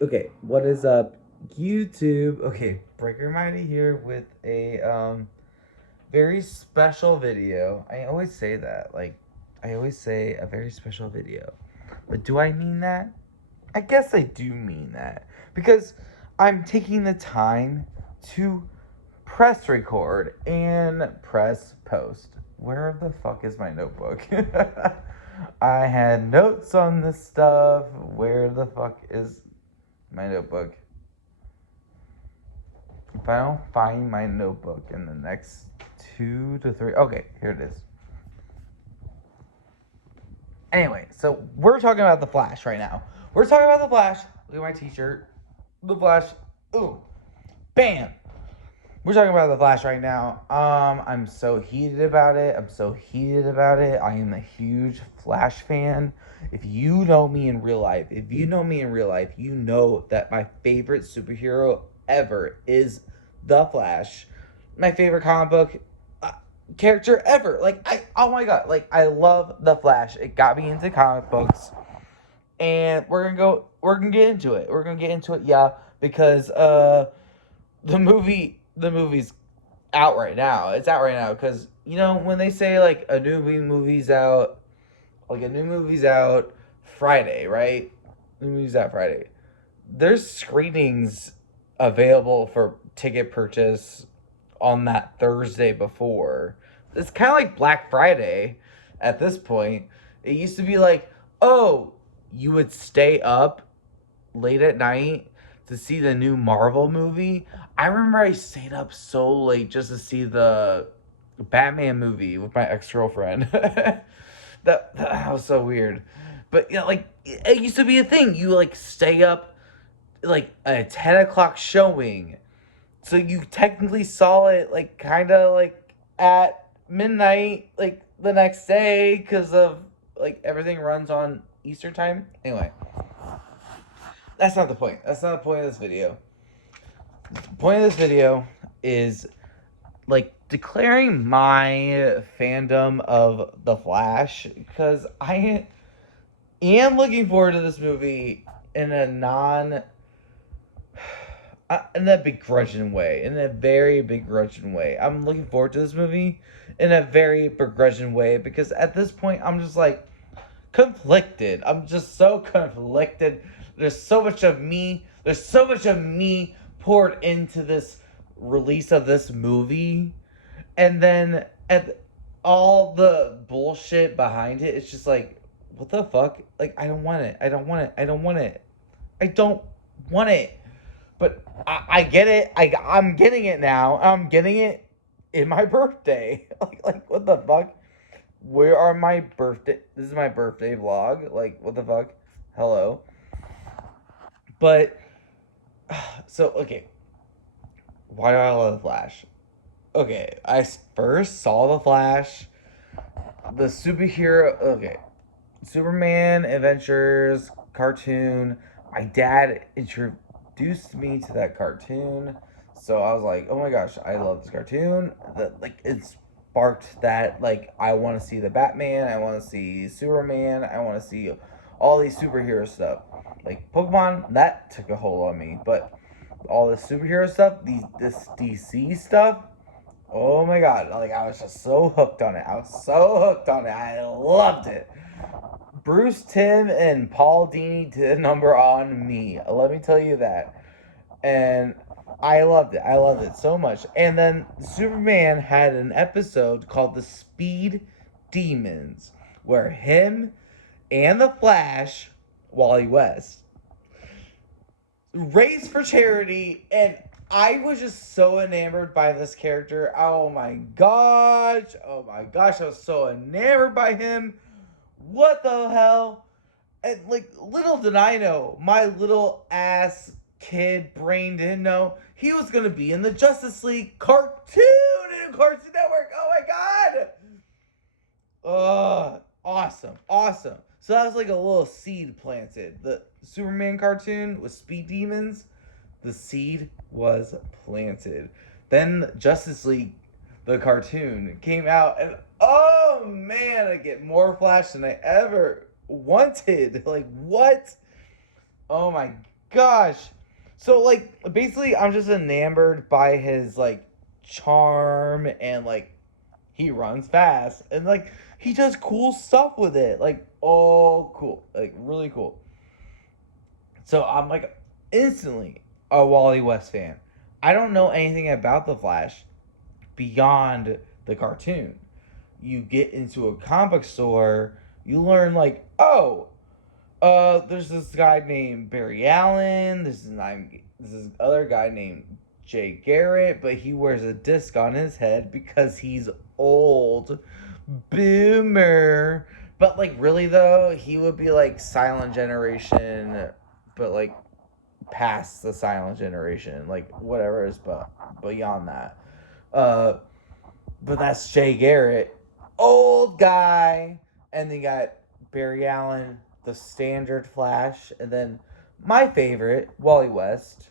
Okay, what is up, YouTube? Okay, Breaker Mighty here with a very special video. I always say that, I always say a very special video, but do I mean that? I guess I do mean that because I'm taking the time to press record and press post. Where the fuck is my notebook? I had notes on this stuff. Where the fuck is my notebook? If I don't find my notebook in the next 2 to 3, okay, here it is. Anyway, so we're talking about the Flash right now. We're talking about the Flash. Look at my T-shirt. The Flash. Ooh, bam. We're talking about the Flash right now. I'm so heated about it. I am a huge Flash fan. If you know me in real life, you know that my favorite superhero ever is the Flash. My favorite comic book character ever. Oh my god, I love the Flash. It got me into comic books, and We're gonna get into it. Yeah, because the movie's out right now. It's out right now because when they say a new movie's out Friday, right? New movie's out Friday. There's screenings available for ticket purchase on that Thursday before. It's kind of like Black Friday at this point. It used to be like, oh, you would stay up late at night to see the new Marvel movie. I remember I stayed up so late just to see the Batman movie with my ex girlfriend. That was so weird. But it used to be a thing. You stay up like a 10 o'clock showing, so you technically saw it kind of at midnight the next day because of everything runs on Eastern time. Anyway, that's not the point. That's not the point of this video. The point of this video is declaring my fandom of the Flash because I am looking forward to this movie in a non in a begrudging way, in a very begrudging way. I'm looking forward to this movie in a very begrudging way because at this point I'm just conflicted. I'm just so conflicted. There's so much of me. There's so much of me poured into this release of this movie, and then at all the bullshit behind it, it's just what the fuck? I don't want it. I don't want it. I don't want it. I don't want it. But I get it. I'm getting it now. I'm getting it in my birthday. What the fuck? Where are my birthday? This is my birthday vlog. What the fuck? Hello. But so okay. Why do I love the Flash? Okay, I first saw the Flash, the superhero. Okay, Superman Adventures cartoon. My dad introduced me to that cartoon, so I was like, "Oh my gosh, I love this cartoon." That it sparked that I want to see the Batman, I want to see Superman, I want to see all these superhero stuff. Pokemon, that took a hold on me, but all this superhero stuff, this DC stuff. Oh my god, I was just so hooked on it. I loved it. Bruce Timm and Paul Dini did a number on me. Let me tell you that. And I loved it. I loved it so much. And then Superman had an episode called The Speed Demons, where him and the Flash, Wally West, raised for charity, and I was just so enamored by this character. Oh my gosh. Oh my gosh. I was so enamored by him. What the hell? And little did I know, my little ass kid brain didn't know he was gonna be in the Justice League cartoon in Cartoon Network. Oh my god! Awesome, awesome. So that was a little seed planted. The Superman cartoon with Speed Demons, the seed was planted. Then Justice League, the cartoon, came out, and oh man, I get more Flash than I ever wanted. What? Oh my gosh. So like basically I'm just enamored by his like charm and like he runs fast and like he does cool stuff with it. Like oh cool. Like really cool. So I'm like instantly a Wally West fan. I don't know anything about the Flash beyond the cartoon. You get into a comic store, you learn like, oh, there's this guy named Barry Allen. This other guy named Jay Garrett, but he wears a disc on his head because he's old. Boomer. But like really though, he would be like Silent Generation, but like past the Silent Generation, like whatever is but beyond that. Uh, but that's Jay Garrett, old guy, and then you got Barry Allen, the standard Flash, and then my favorite, Wally West,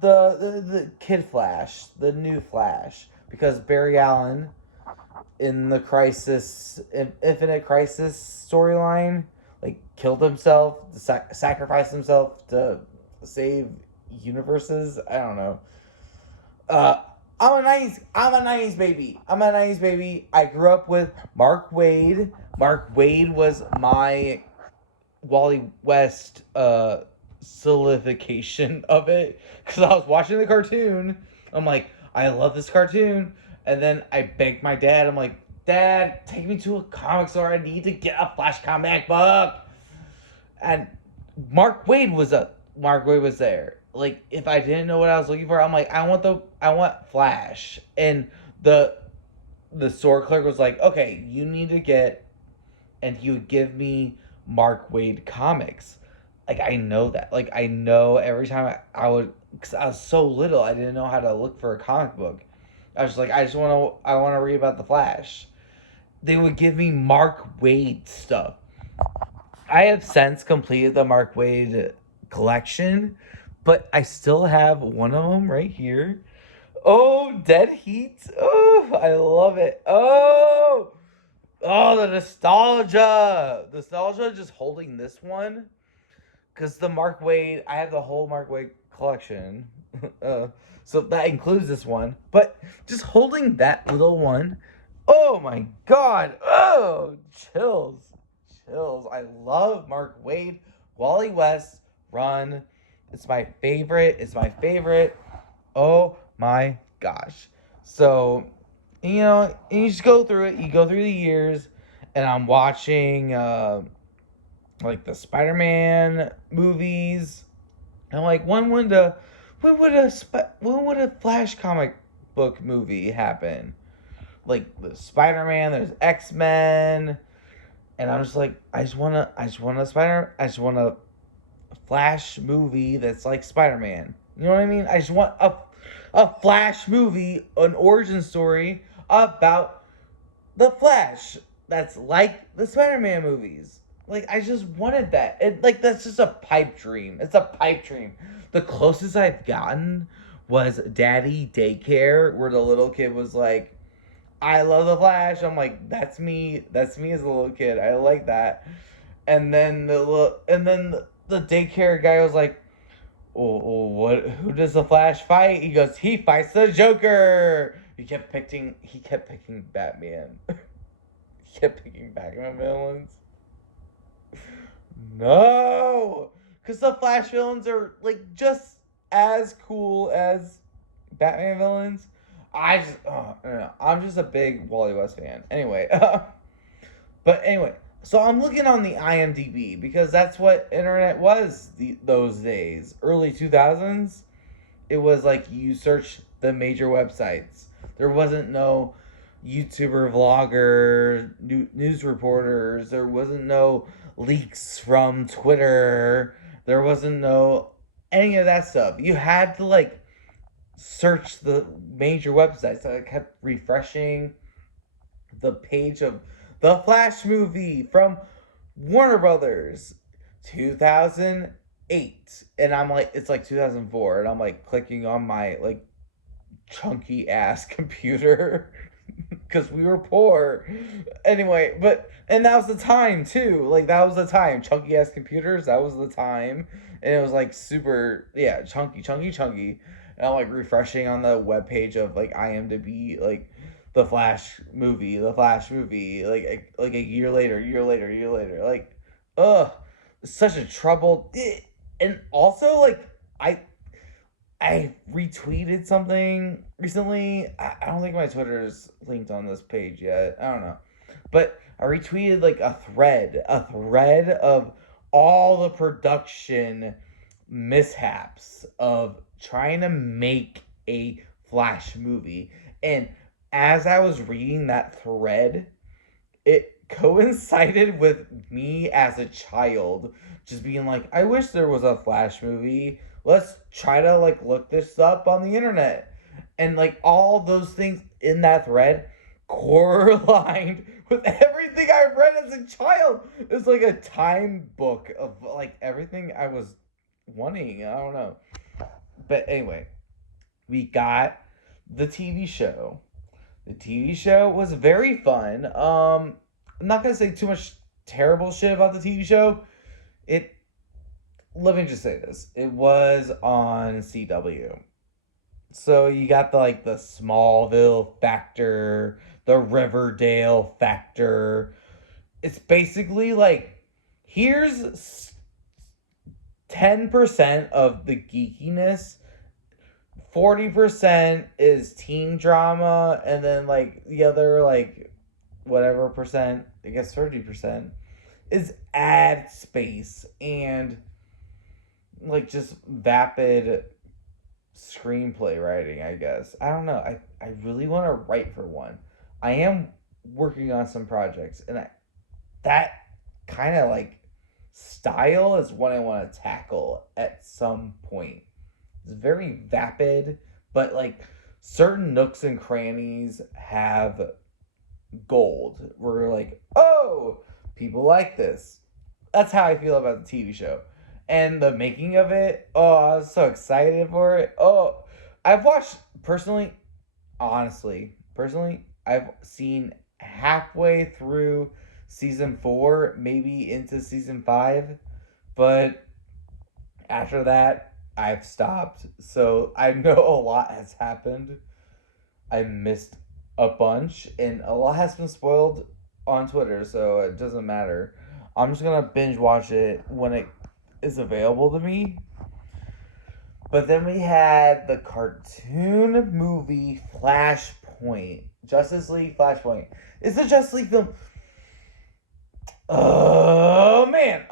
the Kid Flash, the new Flash, because Barry Allen in the Infinite Crisis storyline, like killed himself, sacrificed himself to save universes. I don't know. Uh, I'm a nineties baby. I'm a nineties baby. I grew up with Mark Wade. Mark Wade was my Wally West solidification of it because I was watching the cartoon. I'm like, I love this cartoon, and then I begged my dad. I'm like, Dad, take me to a comic store. I need to get a Flash comic book. And Mark Wade was there. Like if I didn't know what I was looking for, I'm like, I want Flash. And the store clerk was like, okay, you need to get, and he would give me Mark Wade comics. Like I know that. Like I know every time I would, because I was so little, I didn't know how to look for a comic book. I was like, I want to read about the Flash. They would give me Mark Wade stuff. I have since completed the Mark Wade collection, but I still have one of them right here. Oh, Dead Heat. Oh, I love it. Oh, the nostalgia. Nostalgia just holding this one. Because the Mark Wade, I have the whole Mark Wade collection. uh, so that includes this one. But just holding that little one. Oh my god. Oh, chills. Chills. I love Mark Wade. Wally West, run. It's my favorite. It's my favorite. Oh my gosh. So, you just go through it. You go through the years, and I'm watching like the Spider-Man movies. And like when would a Flash comic book movie happen? Like the Spider-Man, there's X-Men, and I'm just like I just want a Flash movie that's like Spider-Man. You know what I mean? I just want a Flash movie, an origin story about the Flash that's like the Spider-Man movies. Like I just wanted that. Like that's just a pipe dream. It's a pipe dream. The closest I've gotten was Daddy Daycare, where the little kid was like, "I love the Flash." I'm like, "That's me. That's me as a little kid. I like that." And then the daycare guy was like, "Oh, what? Who does the Flash fight?" He goes, "He fights the Joker." He kept picking Batman. He kept picking Batman villains. No, because the Flash villains are like just as cool as Batman villains. I don't know. I'm just a big Wally West fan. Anyway, but anyway, so I'm looking on the IMDb because that's what internet was those days, early 2000s. It was like you search the major websites. There wasn't no YouTuber, vlogger, news reporters. There wasn't no leaks from Twitter. There wasn't no any of that stuff. You had to like search the major websites. So I kept refreshing the page of the Flash movie from Warner Brothers 2008, and I'm like it's like 2004, and I'm like clicking on my like chunky ass computer because we were poor. Anyway, and that was the time too. Like that was the time. Chunky ass computers. That was the time, and it was like super, yeah, chunky. And I'm like refreshing on the webpage of like IMDb, like the Flash movie, like a year later, like, ugh, such a trouble. And also like I I retweeted something recently. I don't think my Twitter's linked on this page yet. I don't know. But I retweeted like a thread of all the production mishaps of trying to make a Flash movie. And as I was reading that thread, it coincided with me as a child just being like, I wish there was a Flash movie. Let's try to like look this up on the internet. And like all those things in that thread correligned with everything I read as a child. It's like a time book of like everything I was wanting. I don't know. But anyway, we got the TV show. The TV show was very fun. I'm not gonna say too much terrible shit about the TV show. It Let me just say this. It was on CW. So you got the Smallville factor, the Riverdale factor. It's basically like here's 10% of the geekiness, 40% is teen drama, and then like the other like whatever percent, I guess 30% is ad space and like just vapid screenplay writing, I guess. I don't know. I really want to write for one. I am working on some projects, and that kind of like style is what I want to tackle at some point. It's very vapid, but like certain nooks and crannies have gold. We're like, oh, people like this. That's how I feel about the TV show. And the making of it, oh, I was so excited for it. Oh, I've watched personally, I've seen halfway through season 4, maybe into season 5, but after that, I've stopped. So I know a lot has happened. I missed a bunch, and a lot has been spoiled on Twitter, so it doesn't matter. I'm just gonna binge watch it when it is available to me. But then we had the cartoon movie Flashpoint. Justice League Flashpoint. It's the Justice League film. Oh man.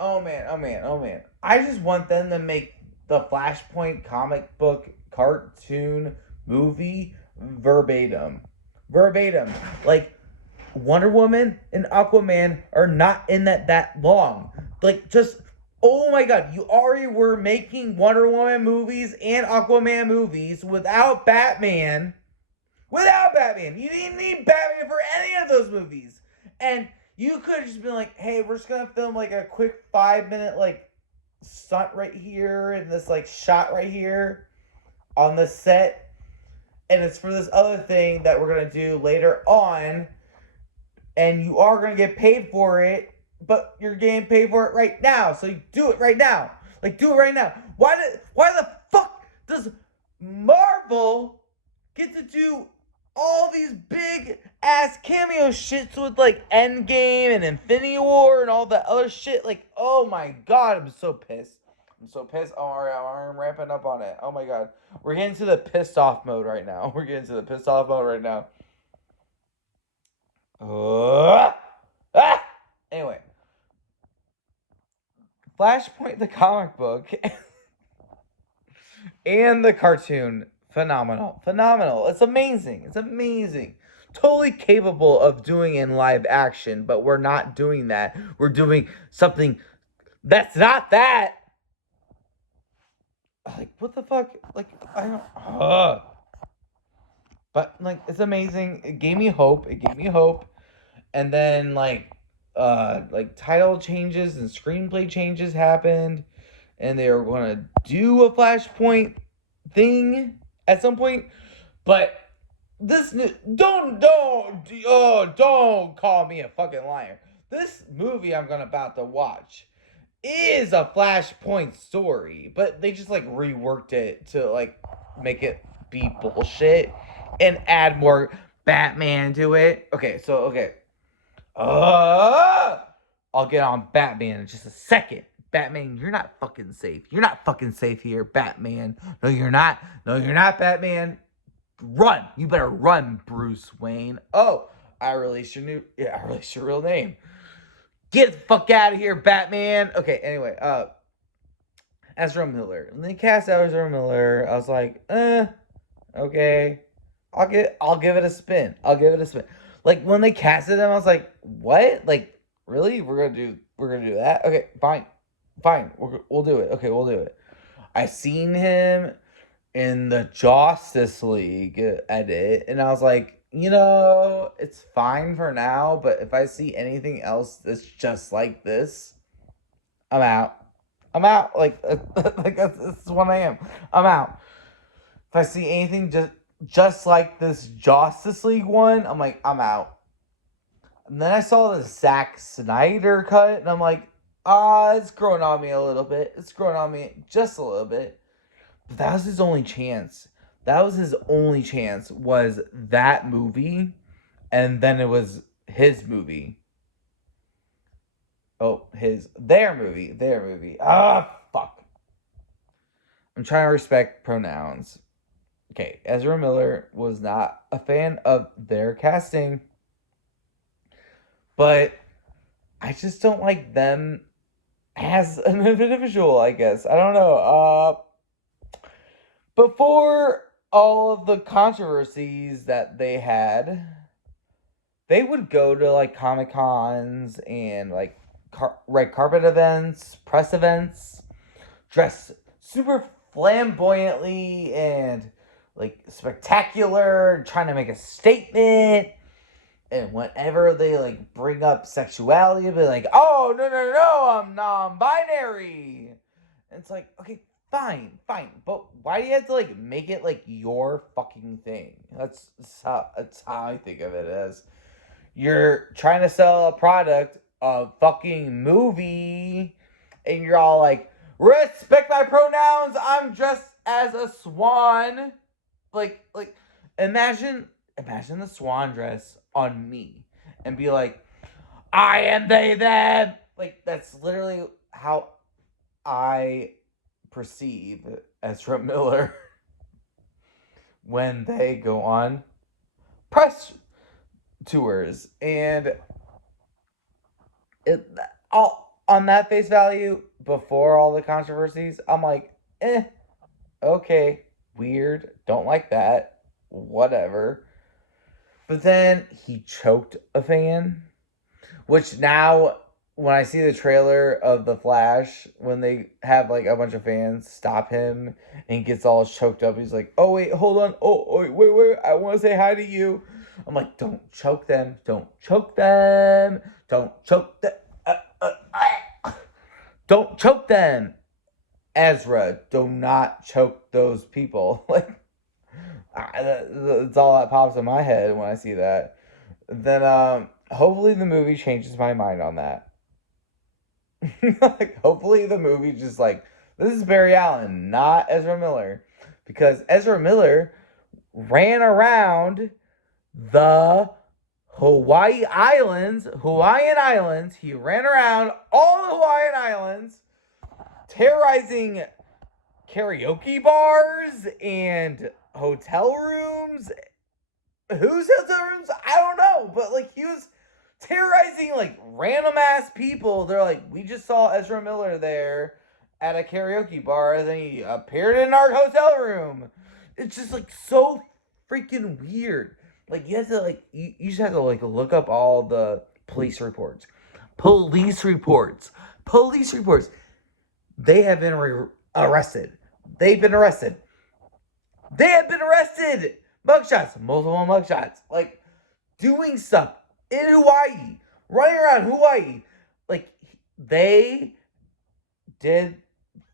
I just want them to make the Flashpoint comic book cartoon movie verbatim. Like Wonder Woman and Aquaman are not in that long. Like just oh my god, you already were making Wonder Woman movies and Aquaman movies without Batman. You didn't need Batman for any of those movies. And you could have just been like, hey, we're just gonna film like a quick 5-minute like stunt right here and this like shot right here on the set. And it's for this other thing that we're gonna do later on. And you are gonna get paid for it, but you're getting paid for it right now. So you do it right now. Like do it right now. Why the fuck does Marvel get to do all these big ass cameo shits with like Endgame and Infinity War and all that other shit? Like, oh my god, I'm so pissed. Oh, alright, I'm ramping up on it. Oh my god. We're getting to the pissed off mode right now. Anyway. Flashpoint, the comic book, and the cartoon, phenomenal. It's amazing. Totally capable of doing in live action, but we're not doing that. We're doing something that's not that. Like, what the fuck? Like, I don't. But like, it's amazing. It gave me hope. And then like title changes and screenplay changes happened, and they were going to do a Flashpoint thing at some point, but don't call me a fucking liar. This movie I'm gonna about to watch is a Flashpoint story, but they just like reworked it to like make it be bullshit and add more Batman to it. Okay. I'll get on Batman in just a second. Batman, you're not fucking safe. You're not fucking safe here, Batman. No, you're not. No, you're not, Batman. Run. You better run, Bruce Wayne. Oh, I released your real name. Get the fuck out of here, Batman. Okay, anyway, Ezra Miller. When they cast Ezra Miller, I was like, okay. I'll give it a spin. Like when they casted him, I was like, what? Like, really? We're gonna do that? Okay, fine. We'll do it. Okay, we'll do it. I seen him in the Justice League edit, and I was like, it's fine for now, but if I see anything else that's just like this, I'm out. Like, like that's what I am. I'm out. If I see anything just like this Justice League one, I'm like, I'm out. And then I saw the Zack Snyder cut, and I'm like, it's growing on me a little bit. It's growing on me just a little bit. But that was his only chance. Was that movie, and then it was his movie. Oh, their movie. Fuck. I'm trying to respect pronouns. Okay, Ezra Miller was not a fan of their casting, but I just don't like them as an individual, I guess. I don't know. Before all of the controversies that they had, they would go to like Comic Cons and like red carpet events, press events, dress super flamboyantly and like spectacular, trying to make a statement. And whenever they like bring up sexuality, they'll be like, "Oh no, I'm non-binary." And it's like, okay, fine, but why do you have to like make it like your fucking thing? That's how I think of it as. You're trying to sell a product, a fucking movie, and you're all like, respect my pronouns, I'm dressed as a swan. Like imagine the swan dress on me and be like, I am they them. Like that's literally how I perceive Ezra Miller when they go on press tours. And it all on that face value, before all the controversies, I'm like, okay, weird, don't like that, whatever. But then he choked a fan, which now when I see the trailer of The Flash, when they have like a bunch of fans stop him and he gets all choked up, he's like, oh wait, hold on, oh wait, I want to say hi to you. I'm like, don't choke them. Don't choke them. Don't choke them. Ezra, do not choke those people. Like, that's all that pops in my head when I see that. Then, hopefully the movie changes my mind on that. Like, hopefully the movie just like, this is Barry Allen, not Ezra Miller. Because Ezra Miller ran around the Hawaiian Islands. He ran around all the Hawaiian Islands, terrorizing karaoke bars and hotel rooms. Whose hotel rooms? I don't know. But like he was terrorizing like random ass people. They're like, we just saw Ezra Miller there at a karaoke bar, and then he appeared in our hotel room. It's just like so freaking weird. Like you have to like you just have to like look up all the police reports. They have been arrested. They've been arrested. They have been arrested. Mugshots, multiple mugshots. Like doing stuff in Hawaii, running around Hawaii. Like they did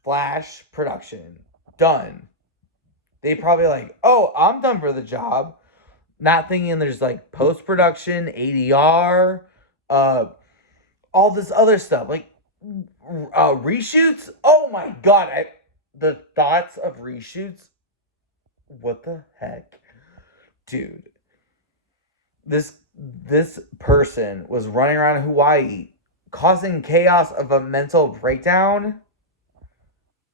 Flash production. Done. They probably like, oh, I'm done for the job. Not thinking there's like post production, ADR, uh, all this other stuff. Like reshoots. Oh my god! The thoughts of reshoots. What the heck, dude? This person was running around Hawaii, causing chaos of a mental breakdown.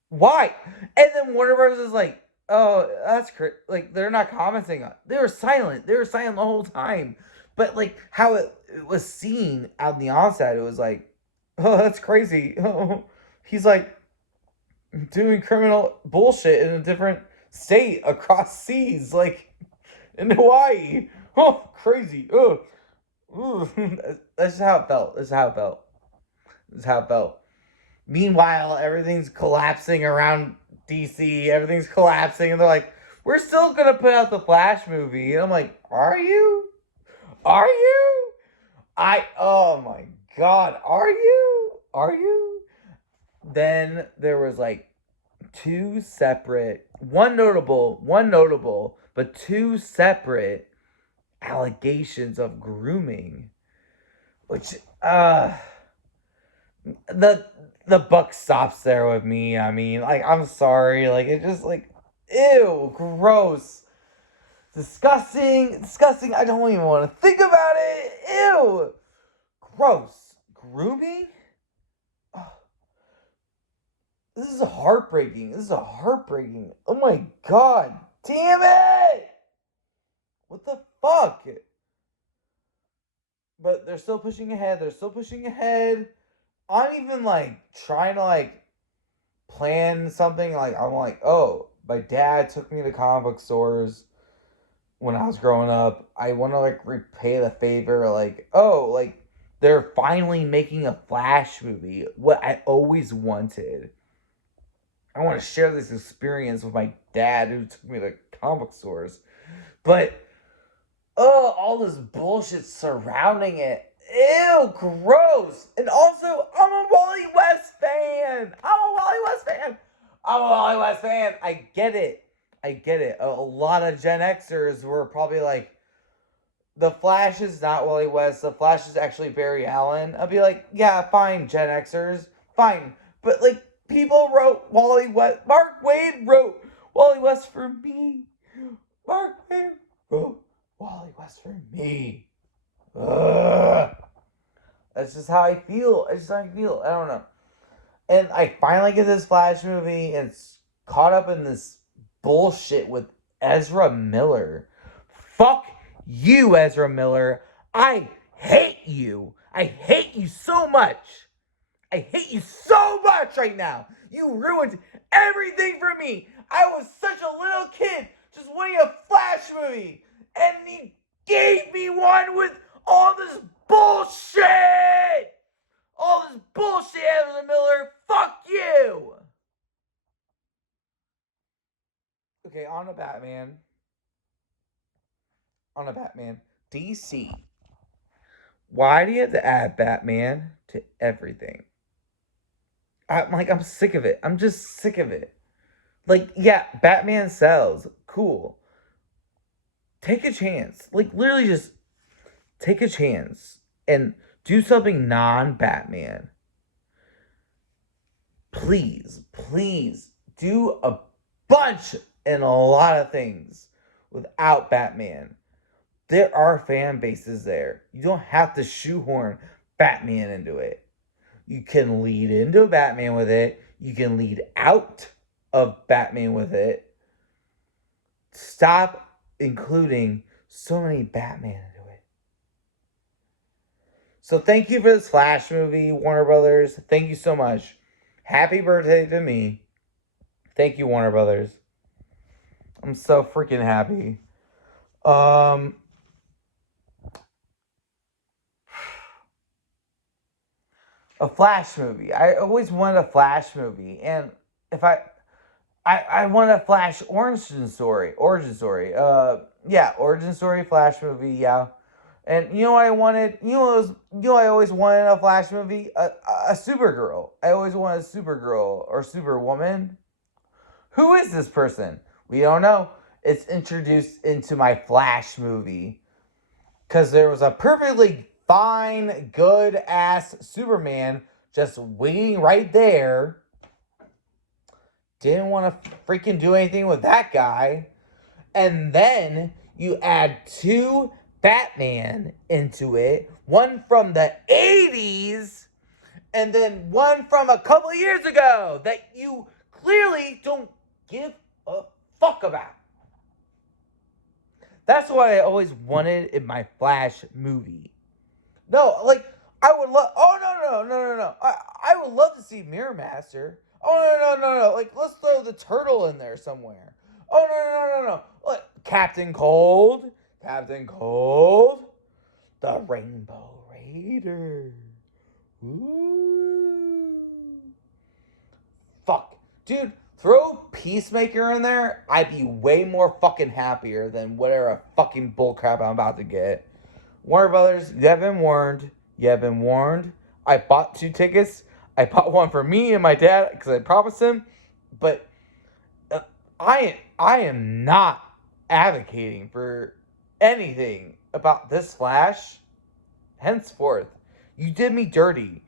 Why? And then Warner Bros. Is like, oh, that's like they're not commenting on. They were silent. They were silent the whole time. But like how it was seen out in the onset, it was like, oh, that's crazy. Oh, he's like doing criminal bullshit in a different state across seas, like in Hawaii. Oh, crazy. Oh, that's just how it felt. That's how it felt. That's how it felt. Meanwhile, everything's collapsing around DC. Everything's collapsing, and they're like, "We're still gonna put out the Flash movie." And I'm like, "Are you? Are you? Oh my god, are you? Are you?" Then there was like one notable, but two separate allegations of grooming, which the the buck stops there with me. I mean, like, I'm sorry, like, it just like, ew, gross, disgusting, disgusting. I don't even want to think about it. Ew, gross. Grooming. Oh, this is heartbreaking. This is heartbreaking. Oh my god, damn it! What the fuck? But they're still pushing ahead. They're still pushing ahead. I'm even like trying to like plan something. Like, I'm like, oh, my dad took me to comic book stores when I was growing up. I want to like repay the favor. Like, oh, like they're finally making a Flash movie. What I always wanted. I want to share this experience with my dad who took me to comic book stores. But oh, all this bullshit surrounding it. Ew, gross. And also, I'm a Wally West fan. I'm a Wally West fan. I get it. I get it. A lot of Gen Xers were probably like, the Flash is not Wally West. The Flash is actually Barry Allen. I'll be like, yeah, fine, Gen Xers. Fine. But like, people wrote Wally West. Mark Waid wrote Wally West for me. Mark Waid wrote Wally West for me. Ugh. That's just how I feel. It's just how I feel. I don't know. And I finally get this Flash movie, and it's caught up in this bullshit with Ezra Miller. Fuck you, Ezra Miller. I hate you. I hate you so much. I hate you so much right now. You ruined everything for me. I was such a little kid just wanting a Flash movie. And he gave me one with all this bullshit. All this bullshit, Ezra Miller. Fuck you. Okay, on to Batman. DC. Why do you have to add Batman to everything? I'm sick of it. I'm just sick of it. Like, yeah, Batman sells. Cool. Take a chance. Like, literally just take a chance and do something non-Batman. Please, please do a bunch and a lot of things without Batman. There are fan bases there. You don't have to shoehorn Batman into it. You can lead into Batman with it. You can lead out of Batman with it. Stop including so many Batman into it. So thank you for this Flash movie, Warner Brothers. Thank you so much. Happy birthday to me. Thank you, Warner Brothers. I'm so freaking happy. A Flash movie. I always wanted a Flash movie, and if I wanted a Flash origin story. Yeah, origin story Flash movie. Yeah, and you know what I wanted? I always wanted a Flash movie. A Supergirl. I always wanted a Supergirl or Superwoman. Who is this person? We don't know. it's introduced into my Flash movie. Because there was a perfectly fine, good ass Superman just waiting right there. Didn't want to freaking do anything with that guy. And then you add two Batman into it, one from the 80s and then one from a couple years ago that you clearly don't give a fuck about. That's what I always wanted in my Flash movie. No, like, I would love. Oh, no. I would love to see Mirror Master. Oh, no. Like, let's throw the turtle in there somewhere. Oh, no. Like, Captain Cold. The Rainbow Raider. Ooh. Fuck. Dude, throw Peacemaker in there, I'd be way more fucking happier than whatever fucking bullcrap I'm about to get. Warner Brothers, you have been warned. I bought 2 tickets. I bought one for me and my dad because I promised him. But I am not advocating for anything about this Flash. Henceforth, you did me dirty.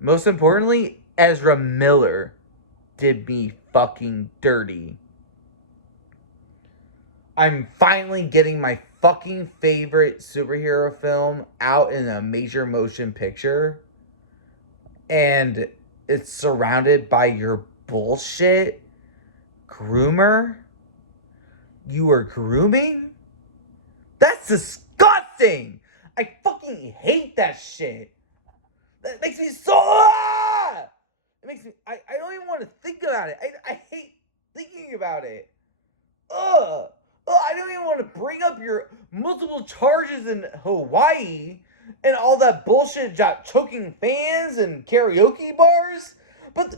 Most importantly, Ezra Miller did me fucking dirty. I'm finally getting my fucking favorite superhero film out in a major motion picture. And it's surrounded by your bullshit groomer. You are grooming? That's disgusting! I fucking hate that shit. That makes me so... It makes me... I don't even want to think about it. I hate thinking about it. Ugh. I don't even want to bring up your multiple charges in Hawaii and all that bullshit about choking fans and karaoke bars. But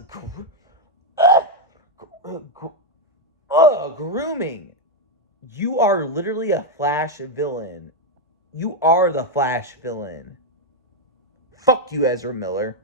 grooming. You are literally a Flash villain. You are the Flash villain. Fuck you, Ezra Miller.